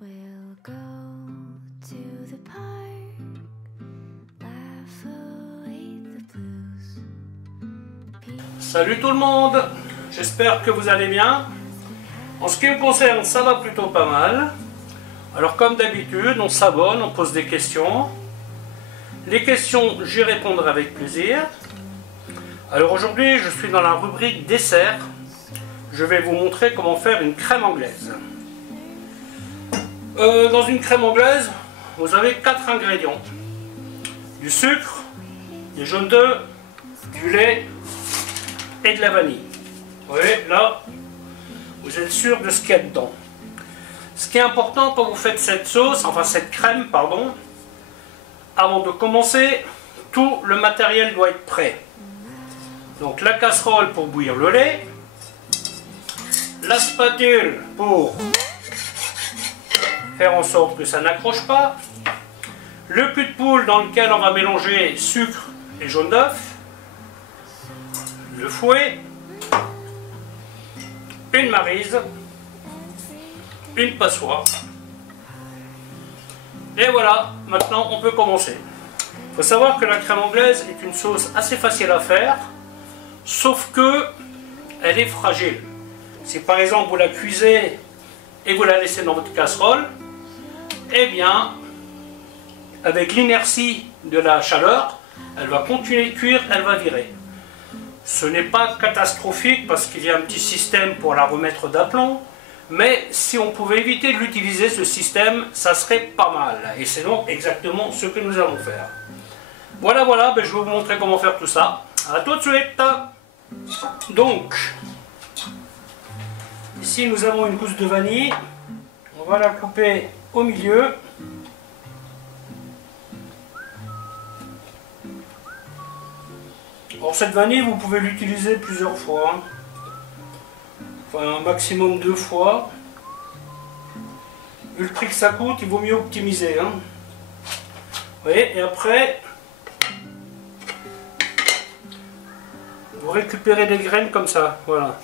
We'll go to the park, laugh away the blues. Salut tout le monde, j'espère que vous allez bien. En ce qui me concerne, ça va plutôt pas mal. Alors comme d'habitude, on s'abonne, on pose des questions. Les questions, j'y répondrai avec plaisir. Alors aujourd'hui, je suis dans la rubrique dessert. Je vais vous montrer comment faire une crème anglaise. Dans une crème anglaise, vous avez 4 ingrédients. Du sucre, des jaunes d'œufs, du lait et de la vanille. Vous voyez, là, vous êtes sûr de ce qu'il y a dedans. Ce qui est important quand vous faites cette sauce, enfin cette crème, pardon, avant de commencer, tout le matériel doit être prêt. Donc la casserole pour bouillir le lait, la spatule pour faire en sorte que ça n'accroche pas, le cul de poule dans lequel on va mélanger sucre et jaune d'œuf, le fouet, une maryse, une passoire. Et voilà, maintenant on peut commencer. Il faut savoir que la crème anglaise est une sauce assez facile à faire, sauf que elle est fragile. Si par exemple vous la cuisez et vous la laissez dans votre casserole, eh bien, avec l'inertie de la chaleur, elle va continuer de cuire, elle va virer. Ce n'est pas catastrophique parce qu'il y a un petit système pour la remettre d'aplomb, mais si on pouvait éviter de l'utiliser, ce système, ça serait pas mal. Et c'est donc exactement ce que nous allons faire. Voilà, ben je vais vous montrer comment faire tout ça. A tout de suite. Donc, ici nous avons une gousse de vanille. On va la couper au milieu. Alors cette vanille, vous pouvez l'utiliser plusieurs fois. Enfin, un maximum 2 fois. Vu le prix que ça coûte, il vaut mieux optimiser. Hein. Vous voyez, et après, vous récupérez des graines comme ça. Voilà.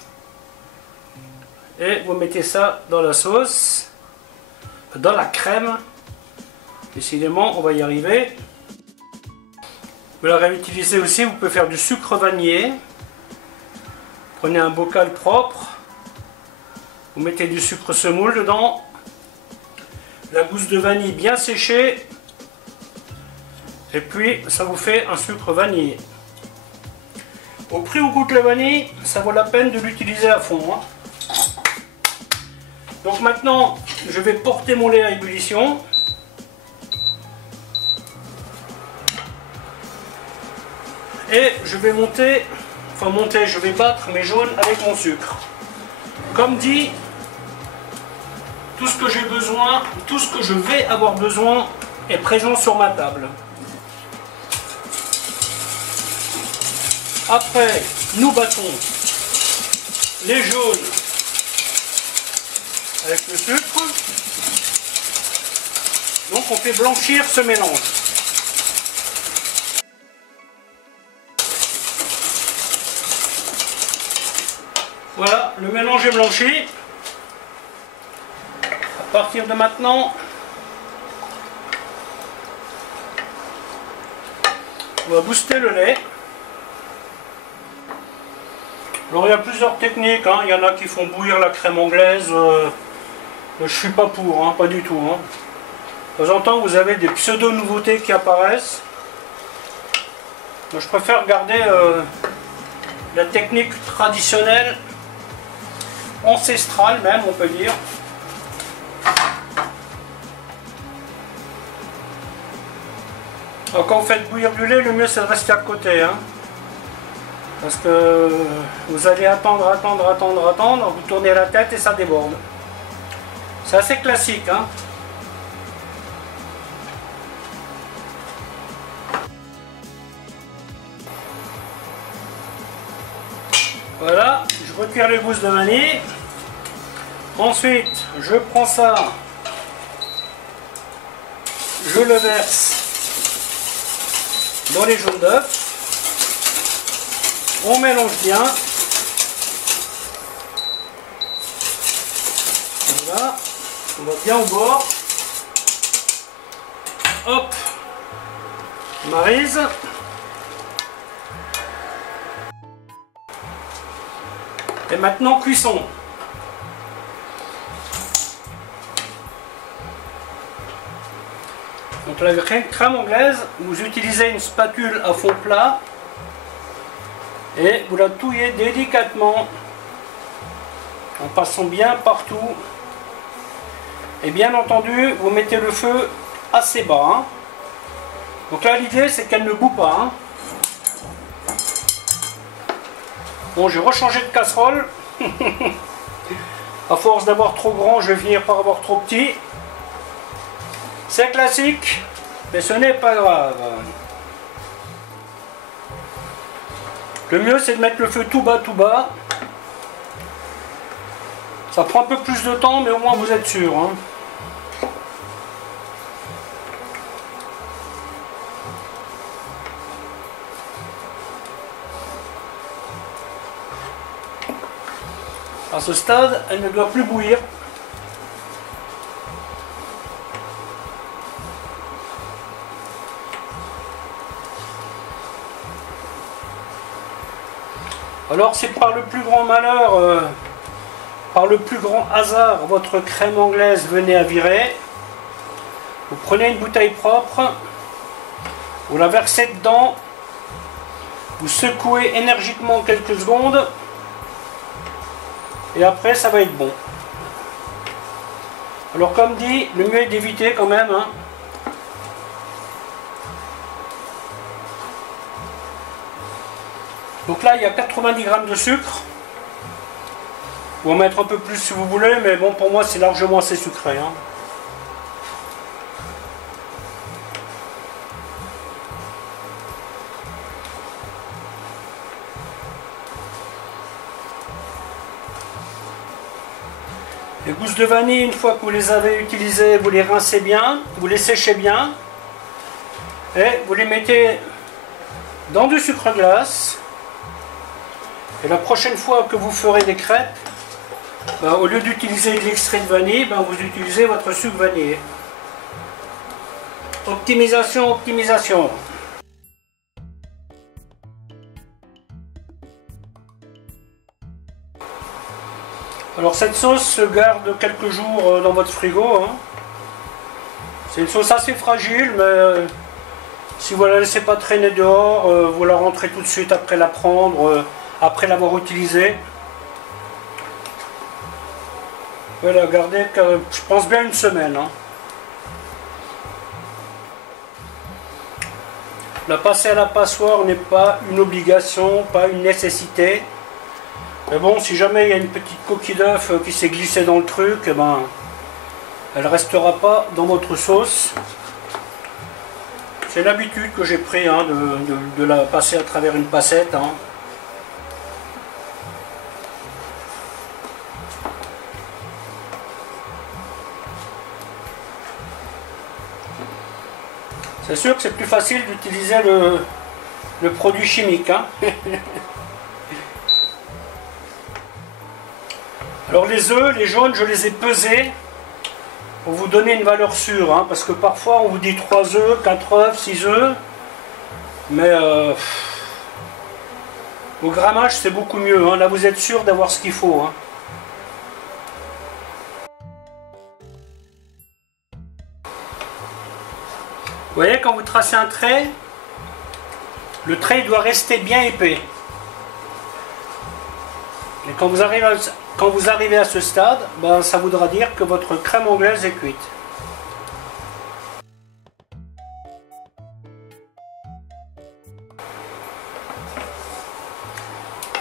Et vous mettez ça dans la sauce, dans la crème. Décidément, on va y arriver. Vous la réutilisez aussi, vous pouvez faire du sucre vanillé. Prenez un bocal propre. Vous mettez du sucre semoule dedans. La gousse de vanille bien séchée. Et puis, ça vous fait un sucre vanillé. Au prix où coûte la vanille, ça vaut la peine de l'utiliser à fond. Hein. Donc maintenant, je vais porter mon lait à ébullition. Et je vais je vais battre mes jaunes avec mon sucre. Comme dit, tout ce que j'ai besoin, tout ce que je vais avoir besoin est présent sur ma table. Après, nous battons les jaunes avec le sucre. Donc on fait blanchir ce mélange. Voilà, le mélange est blanchi. À partir de maintenant, on va booster le lait. Alors il y a plusieurs techniques, hein. Il y en a qui font bouillir la crème anglaise. Je suis pas pour, hein, pas du tout. Hein. De temps en temps, vous avez des pseudo-nouveautés qui apparaissent. Moi, je préfère garder la technique traditionnelle, ancestrale même, on peut dire. Alors, quand vous faites bouillir du lait, le mieux c'est de rester à côté. Hein. Parce que vous allez attendre, vous tournez la tête et ça déborde. C'est assez classique. Hein. Voilà, je retire les gousses de vanille. Ensuite, je prends ça, je le verse dans les jaunes d'œufs. On mélange bien. Voilà. On va bien au bord. Hop, maryse. Et maintenant cuisson. Donc la crème anglaise, vous utilisez une spatule à fond plat et vous la touillez délicatement en passant bien partout. Et bien entendu, vous mettez le feu assez bas. Hein. Donc là, l'idée, c'est qu'elle ne bout pas. Hein. Bon, j'ai rechangé de casserole. À force d'avoir trop grand, je vais finir par avoir trop petit. C'est classique, mais ce n'est pas grave. Le mieux, c'est de mettre le feu tout bas, tout bas. Ça prend un peu plus de temps, mais au moins vous êtes sûr. Hein. À ce stade, elle ne doit plus bouillir. Alors si par le plus grand malheur, par le plus grand hasard, votre crème anglaise venait à virer, vous prenez une bouteille propre, vous la versez dedans, vous secouez énergiquement quelques secondes, et après ça va être bon. Alors comme dit, le mieux est d'éviter quand même. Hein. Donc là il y a 90 g de sucre. Vous en mettre un peu plus si vous voulez, mais bon pour moi c'est largement assez sucré. Hein. Les gousses de vanille, une fois que vous les avez utilisées, vous les rincez bien, vous les séchez bien et vous les mettez dans du sucre glace. Et la prochaine fois que vous ferez des crêpes, au lieu d'utiliser de l'extrait de vanille, vous utilisez votre sucre vanillé. Optimisation, optimisation. Alors cette sauce se garde quelques jours dans votre frigo. Hein. C'est une sauce assez fragile, mais si vous ne la laissez pas traîner dehors, vous la rentrez tout de suite après la prendre, après l'avoir utilisée. Vous pouvez la garder, je pense bien une semaine. Hein. La passer à la passoire n'est pas une obligation, pas une nécessité. Mais bon, si jamais il y a une petite coquille d'œuf qui s'est glissée dans le truc, elle ne restera pas dans votre sauce. C'est l'habitude que j'ai pris hein, de la passer à travers une passette. Hein. C'est sûr que c'est plus facile d'utiliser le produit chimique. Hein. Alors les œufs, les jaunes, je les ai pesés pour vous donner une valeur sûre. Hein, parce que parfois on vous dit 3 œufs, 4 œufs, 6 œufs. Mais au grammage c'est beaucoup mieux. Hein, là vous êtes sûr d'avoir ce qu'il faut. Hein. Vous voyez, quand vous tracez un trait, le trait doit rester bien épais. Et quand vous arrivez à ce stade, ça voudra dire que votre crème anglaise est cuite.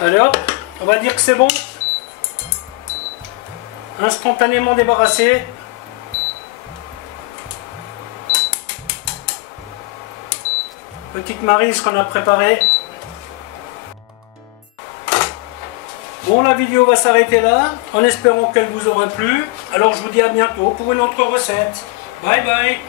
Allez hop, on va dire que c'est bon. Instantanément débarrassé. Petite maryse qu'on a préparée. Bon, la vidéo va s'arrêter là, en espérant qu'elle vous aura plu. Alors je vous dis à bientôt pour une autre recette. Bye bye.